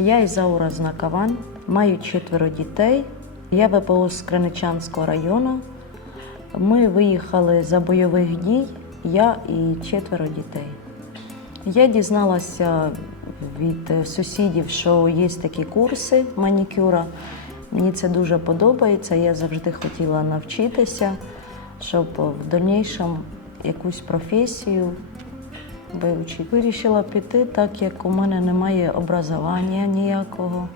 Я Ізаура Знакован, маю четверо дітей. Я ВПО з Криничанського району. Ми виїхали за бойових дій, я і четверо дітей. Я дізналася від сусідів, що є такі курси манікюра. Мені це дуже подобається. Я завжди хотіла навчитися, щоб в дальнішому якусь професію вивчити. Вирішила піти, так як у мене немає образування ніякого.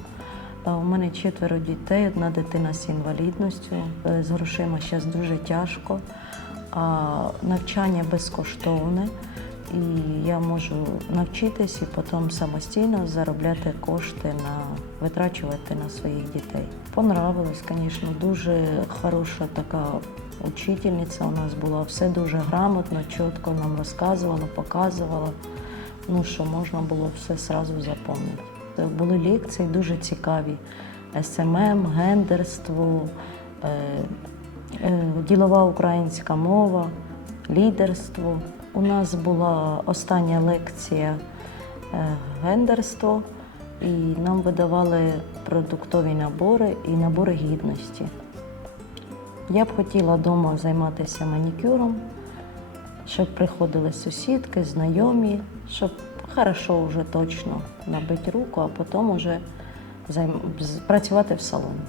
Е, У мене четверо дітей, одна дитина з інвалідністю. Е, З грошима зараз дуже тяжко, а навчання безкоштовне. І я можу навчитись і потім самостійно заробляти кошти на витрачувати на своїх дітей. Понравилось, звісно, дуже хороша така учительниця у нас була. Все дуже грамотно, чітко нам розказувала, показувала. Ну що можна було все сразу запам'ятати. Були лекції дуже цікаві: СММ, гендерство, е, е, ділова українська мова, лідерство. У нас була остання лекція е, гендерство, і нам видавали продуктові набори і набори гідності. Я б хотіла вдома займатися манікюром, щоб приходили сусідки, знайомі, щоб хорошо вже точно набити руку, а потім вже працювати в салоні.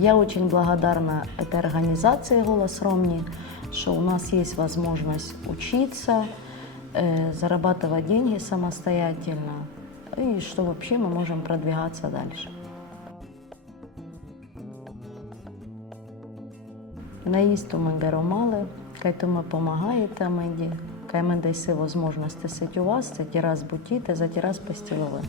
Я очень благодарна этой организации «Голос Ромни», что у нас есть возможность учиться, э, зарабатывать деньги самостоятельно, и что вообще мы можем продвигаться дальше. Наїзд ми мали, кай то ми допомагаєте мені, кай ми даси можливість сидіти у вас, це ті раз бутіти, за ті раз постілове.